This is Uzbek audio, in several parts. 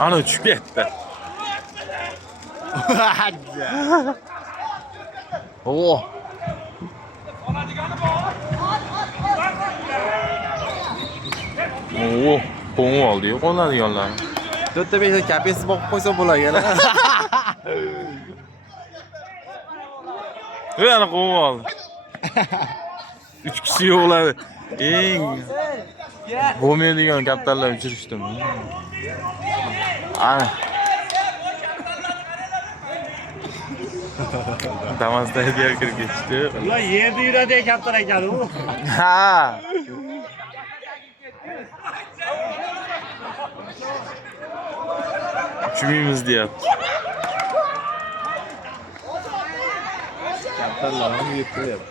Ana uçup ketdi. Oh. Oo, qo'ngib oldi-yu, qo'nadiganlar. 4-5 ta kapesi boqib qo'ysa bo'ladi. Yana qo'ngib oldi. 3 kishi yo'qladi. Eng bo'lmaydigan kaptarlar uchirishdim. Ana. Damasda hediya kirib ketdi. Ulan yerda yuradi kaptar ekan u. Ha. Uchmaymiz deyapti. Kaptarlar ham yeb qo'yadi.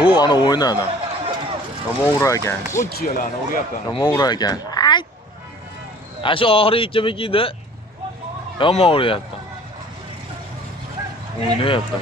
O ana o'ynadi. Yomon urar ekan. O'chiyalarni uryapman. Yomon urar ekan. Shu oxirgi ikkimikida yomon uryapti. O'ynayapti.